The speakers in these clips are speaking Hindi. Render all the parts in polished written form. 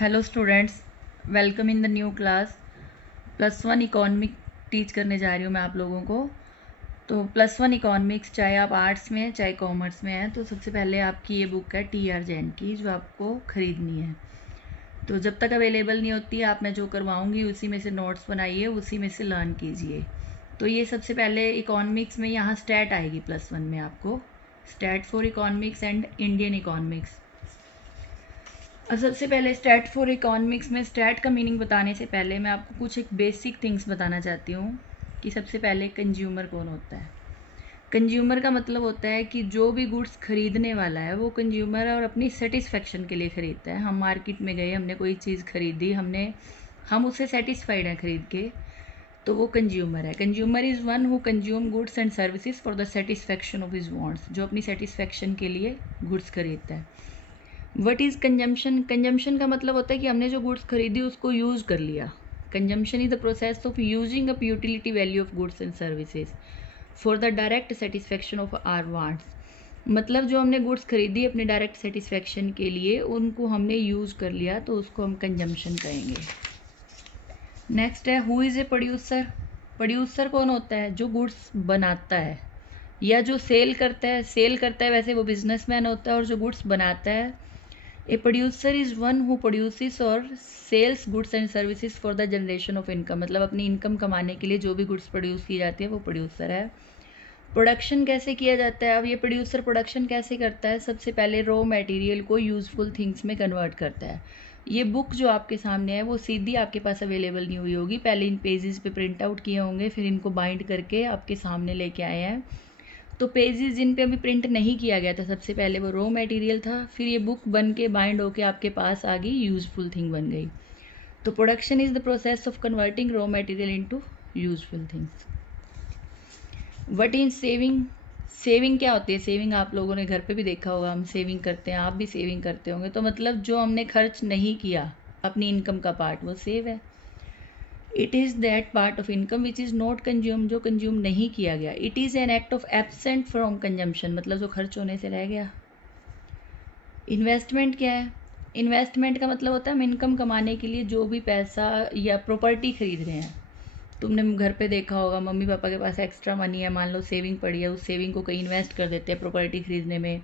Hello students, welcome in the new class. +1 economic teach करने जा रही हूँ मैं आप लोगों को। तो +1 इकोनॉमिक्स, चाहे आप आर्ट्स में चाहे कॉमर्स में हैं, तो सबसे पहले आपकी ये बुक है TR जैन की, जो आपको ख़रीदनी है। तो जब तक अवेलेबल नहीं होती, आप मैं जो करवाऊँगी उसी में से नोट्स बनाइए, उसी में से लर्न कीजिए। तो ये सबसे पहले इकोनॉमिक्स में यहाँ स्टैट आएगी +1 में आपको, stat for economics and Indian economics. और सबसे पहले स्टैट फॉर इकोनॉमिक्स में स्टैट का मीनिंग बताने से पहले मैं आपको कुछ एक बेसिक थिंग्स बताना चाहती हूँ कि सबसे पहले कंज्यूमर कौन होता है। कंज्यूमर का मतलब होता है कि जो भी गुड्स खरीदने वाला है वो कंज्यूमर है और अपनी सेटिस्फेक्शन के लिए ख़रीदता है। हम मार्केट में गए, हमने कोई चीज़ खरीदी, हम उससे सेटिस्फाइड हैं खरीद के, तो वो कंज्यूमर है। Consumer is one who consume goods and services for the satisfaction of his wants, जो अपनी सेटिस्फेक्शन के लिए गुड्स खरीदता है। What is consumption? कंजम्पशन का मतलब होता है कि हमने जो गुड्स खरीदी उसको यूज़ कर लिया। Consumption is the process of using up utility value of goods and services for the direct satisfaction of our wants. मतलब जो हमने गुड्स खरीदी अपने डायरेक्ट सेटिस्फेक्शन के लिए, उनको हमने यूज़ कर लिया, तो उसको हम कंजम्पशन कहेंगे। नेक्स्ट है who is a producer. Producer कौन होता है? जो गुड्स बनाता है या जो सेल करता है। सेल करता है वैसे वो बिजनेसमैन होता है, और जो गुड्स बनाता है, a producer is one who produces और sells goods and services for the generation of income. मतलब अपनी इनकम कमाने के लिए जो भी गुड्स प्रोड्यूस की जाती है वो प्रोड्यूसर है। प्रोडक्शन कैसे किया जाता है? अब ये प्रोड्यूसर प्रोडक्शन कैसे करता है? सबसे पहले रॉ मटेरियल को यूज़फुल थिंग्स में कन्वर्ट करता है। ये बुक जो आपके सामने है वो सीधी आपके पास अवेलेबल नहीं हुई होगी, पहले इन पेजेस पे प्रिंट आउट किए होंगे, फिर इनको बाइंड करके आपके सामने लेके आए हैं। तो पेजेस जिन पे अभी प्रिंट नहीं किया गया था, सबसे पहले वो रॉ मटेरियल था, फिर ये बुक बन के बाइंड होके आपके पास आ गई, यूज़फुल थिंग बन गई। तो production is the process of converting raw material into useful things. What is saving? Saving क्या होती है? सेविंग आप लोगों ने घर पे भी देखा होगा, हम सेविंग करते हैं, आप भी सेविंग करते होंगे। तो मतलब जो हमने खर्च नहीं किया, अपनी इनकम का पार्ट, वो सेव है। It is that part of income which is not consume, जो कंज्यूम नहीं किया गया। It is an act of absent from consumption, मतलब जो खर्च होने से रह गया। इन्वेस्टमेंट क्या है? इन्वेस्टमेंट का मतलब होता है हम इनकम कमाने के लिए जो भी पैसा या प्रॉपर्टी खरीद रहे हैं। तुमने घर पे देखा होगा, मम्मी पापा के पास एक्स्ट्रा मनी है, मान लो सेविंग पड़ी है, उस सेविंग को कहीं इन्वेस्ट कर देते हैं प्रॉपर्टी खरीदने में।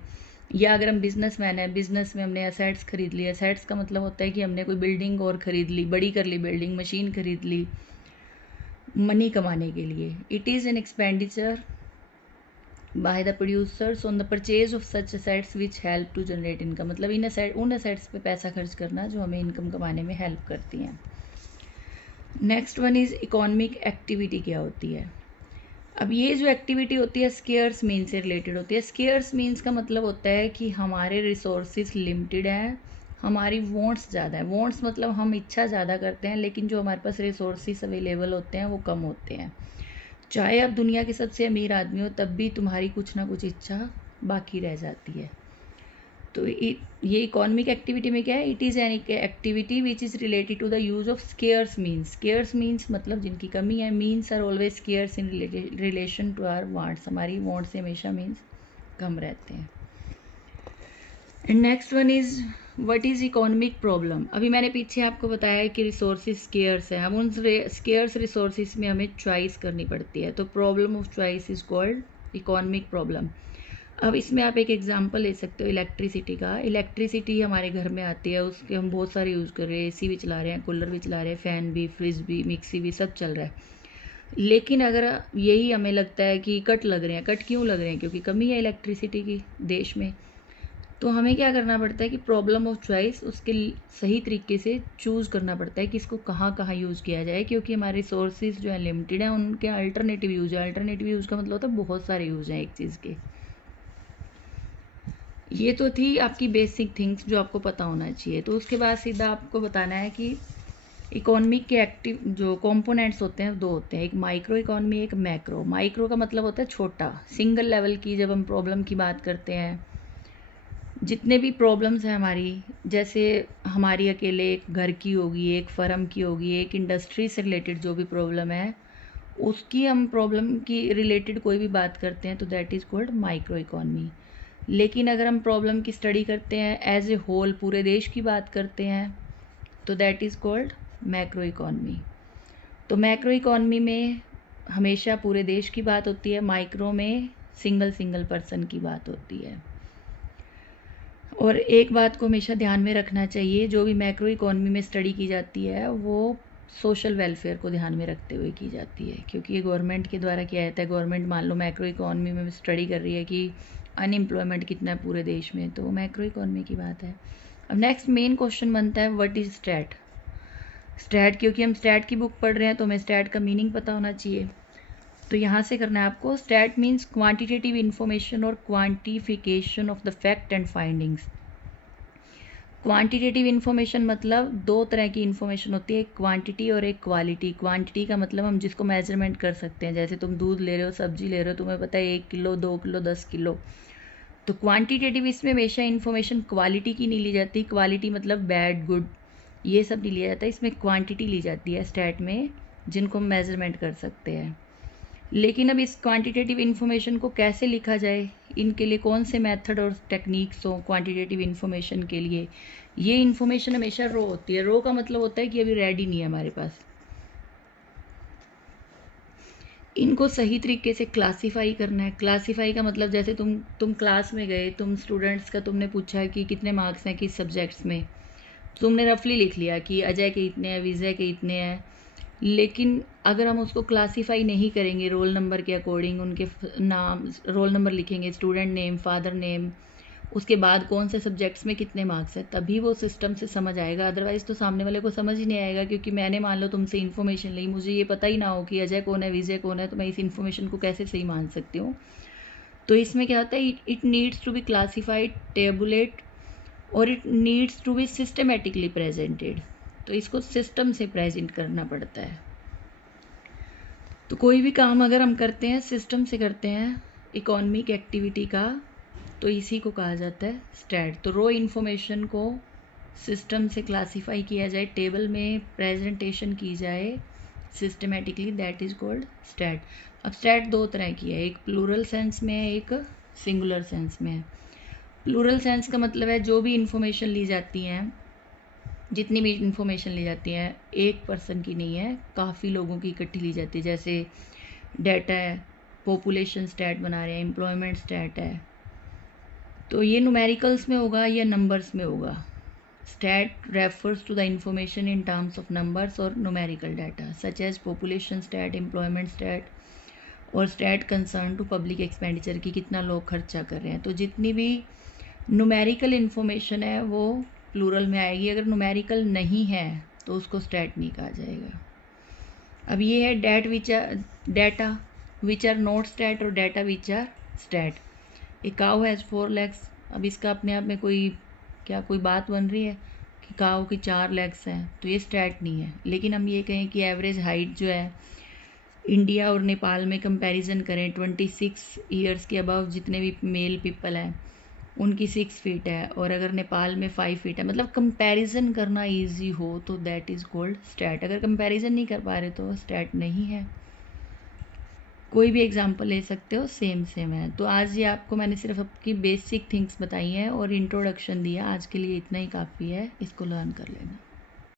या अगर हम बिजनेस मैन है, बिजनेस में हमने एसेट्स खरीद ली। एसेट्स का मतलब होता है कि हमने कोई बिल्डिंग और खरीद ली, बड़ी कर ली बिल्डिंग, मशीन खरीद ली मनी कमाने के लिए। It is an expenditure by the producers on the purchase of such assets which help to generate income. मतलब उन असेट्स पे पैसा खर्च करना जो हमें इनकम कमाने में हेल्प करती हैं। Next one is economic activity क्या होती है। अब ये जो एक्टिविटी होती है स्केयर्स मीन्स से रिलेटेड होती है। स्केयर्स मीन्स का मतलब होता है कि हमारे रिसोर्सेज लिमिटेड हैं, हमारी वांट्स ज़्यादा है। वांट्स मतलब हम इच्छा ज़्यादा करते हैं, लेकिन जो हमारे पास रिसोर्सेज अवेलेबल होते हैं वो कम होते हैं। चाहे आप दुनिया के सबसे अमीर आदमी हो, तब भी तुम्हारी कुछ ना कुछ इच्छा बाकी रह जाती है। तो ये इकोनॉमिक एक्टिविटी में क्या है? It is an activity which is related to the use of scarce means. Scarce means मतलब जिनकी कमी है। Means are always scarce in relation to our wants. हमारी वांट्स से हमेशा मीन्स कम रहते हैं। And next one is what is economic problem. अभी मैंने पीछे आपको बताया कि रिसोर्सेज स्केयर्स हैं। अब उन स्केयर्स रिसोर्सेज में हमें चॉइस करनी पड़ती है, तो problem of choice is called economic problem. अब इसमें आप एक एग्जांपल ले सकते हो इलेक्ट्रिसिटी का। इलेक्ट्रिसिटी हमारे घर में आती है, उसके हम बहुत सारे यूज़ कर रहे हैं, एसी भी चला रहे हैं, कूलर भी चला रहे हैं, फ़ैन भी, फ्रिज भी, मिक्सी भी, सब चल रहा है। लेकिन अगर यही हमें लगता है कि कट लग रहे हैं, कट क्यों लग रहे हैं? क्योंकि कमी है इलेक्ट्रिसिटी की देश में। तो हमें क्या करना पड़ता है कि प्रॉब्लम ऑफ चॉइस, उसके सही तरीके से चूज़ करना पड़ता है कि इसको कहाँ कहाँ यूज़ किया जाए, क्योंकि हमारे रिसोर्सेज जो है लिमिटेड हैं, उनके अल्टरनेटिव यूज़ है। अल्टरनेटिव यूज़ का मतलब होता है बहुत सारे यूज़ हैं एक चीज़ के। ये तो थी आपकी बेसिक थिंग्स जो आपको पता होना चाहिए। तो उसके बाद सीधा आपको बताना है कि इकोनॉमिक के एक्टिव जो कंपोनेंट्स होते हैं दो होते हैं, एक माइक्रो इकोनॉमी, एक मैक्रो। माइक्रो का मतलब होता है छोटा, सिंगल लेवल की। जब हम प्रॉब्लम की बात करते हैं, जितने भी प्रॉब्लम्स हैं हमारी, जैसे हमारी अकेले एक घर की होगी, एक फर्म की होगी, एक इंडस्ट्री से रिलेटेड जो भी प्रॉब्लम है, उसकी हम प्रॉब्लम की रिलेटेड कोई भी बात करते हैं तो that is called micro economy. लेकिन अगर हम प्रॉब्लम की स्टडी करते हैं एज ए होल, पूरे देश की बात करते हैं, तो that is called macro economy. तो मैक्रो इकॉनमी में हमेशा पूरे देश की बात होती है, माइक्रो में सिंगल पर्सन की बात होती है। और एक बात को हमेशा ध्यान में रखना चाहिए, जो भी मैक्रो इकॉनमी में स्टडी की जाती है वो सोशल वेलफेयर को ध्यान में रखते हुए की जाती है, क्योंकि ये गवर्नमेंट के द्वारा किया जाता है। गवर्नमेंट मान लो मैक्रो इकॉनमी में स्टडी कर रही है कि अनएम्प्लॉयमेंट कितना है पूरे देश में, तो मैक्रो इकॉनमी की बात है। अब नेक्स्ट मेन क्वेश्चन बनता है व्हाट इज़ स्टैट। स्टैट, क्योंकि हम स्टैट की बुक पढ़ रहे हैं तो हमें स्टैट का मीनिंग पता होना चाहिए। तो यहाँ से करना है आपको। स्टैट मीन्स क्वांटिटेटिव इन्फॉर्मेशन और quantification of the fact and findings. Quantitative information मतलब दो तरह की इन्फॉर्मेशन होती है, एक क्वांटिटी और एक क्वालिटी। क्वांटिटी का मतलब हम जिसको मेजरमेंट कर सकते हैं, जैसे तुम दूध ले रहे हो, सब्जी ले रहे हो, तुम्हें पता है 1 किलो 2 किलो 10 किलो। तो क्वांटिटेटिव इसमें हमेशा इन्फॉर्मेशन क्वालिटी की नहीं ली जाती। क्वालिटी मतलब बैड गुड ये सब नहीं लिया जाता, इसमें क्वांटिटी ली जाती है स्टैट में, जिनको हम मेजरमेंट कर सकते हैं। लेकिन अब इस क्वांटिटेटिव इन्फॉर्मेशन को कैसे लिखा जाए, इनके लिए कौन से मेथड और टेक्निक्स हो क्वांटिटेटिव इन्फॉर्मेशन के लिए, ये इन्फॉर्मेशन हमेशा रो होती है। रो का मतलब होता है कि अभी रेडी नहीं है हमारे पास। इनको सही तरीके से क्लासीफाई करना है। क्लासीफाई का मतलब जैसे तुम क्लास में गए, तुम स्टूडेंट्स का तुमने पूछा कि कितने मार्क्स हैं किस सब्जेक्ट्स में, तुमने रफली लिख लिया कि अजय के इतने हैं, विजय के इतने हैं। लेकिन अगर हम उसको क्लासीफाई नहीं करेंगे रोल नंबर के अकॉर्डिंग, उनके नाम रोल नंबर लिखेंगे, स्टूडेंट नेम, फादर नेम, उसके बाद कौन से सब्जेक्ट्स में कितने मार्क्स है, तभी वो सिस्टम से समझ आएगा। अदरवाइज़ तो सामने वाले को समझ ही नहीं आएगा, क्योंकि मैंने मान लो तुमसे इन्फॉर्मेशन ली, मुझे ये पता ही ना हो कि अजय कौन है विजय कौन है, तो मैं इस इन्फॉर्मेशन को कैसे सही मान सकती हूँ। तो इसमें क्या होता है, it needs to be classified, tabulate, और it needs to be systematically presented. तो इसको सिस्टम से प्रेजेंट करना पड़ता है। तो कोई भी काम अगर हम करते हैं सिस्टम से करते हैं इकोनॉमिक एक्टिविटी का, तो इसी को कहा जाता है स्टैट। तो रो इन्फॉर्मेशन को सिस्टम से क्लासीफाई किया जाए, टेबल में प्रेजेंटेशन की जाए systematically, that is called stat. अब स्टैट दो तरह की है, एक प्लूरल सेंस में है, एक सिंगुलर सेंस में है। प्लूरल सेंस का मतलब है जो भी इन्फॉर्मेशन ली जाती हैं, जितनी भी इन्फॉर्मेशन ली जाती है एक पर्सन की नहीं है, काफ़ी लोगों की इकट्ठी ली जाती है। जैसे डाटा है, पॉपुलेशन स्टैट बना रहे हैं, एम्प्लॉयमेंट स्टैट है, तो ये न्यूमेरिकल्स में होगा या नंबर्स में होगा। Stat refers to the information in terms of numbers और numerical data such as population stat, employment stat, और stat concern to public expenditure की कितना लोग खर्चा कर रहे हैं। तो जितनी भी न्यूमेरिकल इन्फॉर्मेशन है वो प्लूरल में आएगी। अगर न्यूमेरिकल नहीं है तो उसको स्टैट नहीं कहा जाएगा। अब ये है data which are not stat और data which are stat. A cow has 4 legs। अब इसका अपने आप में कोई बात बन रही है कि काऊ की 4 legs हैं, तो ये स्टैट नहीं है। लेकिन हम ये कहें कि एवरेज हाइट जो है इंडिया और नेपाल में कंपैरिजन करें, 26 ईयर्स के अबव जितने भी मेल पीपल हैं उनकी 6 फीट है, और अगर नेपाल में 5 फीट है, मतलब कंपैरिजन करना इजी हो तो दैट इज़ कॉल्ड स्टैट। अगर कंपैरिजन नहीं कर पा रहे तो स्टैट नहीं है। कोई भी एग्जांपल ले सकते हो, सेम है। तो आज ये आपको मैंने सिर्फ आपकी बेसिक थिंग्स बताई हैं और इंट्रोडक्शन दिया। आज के लिए इतना ही काफ़ी है, इसको लर्न कर लेना।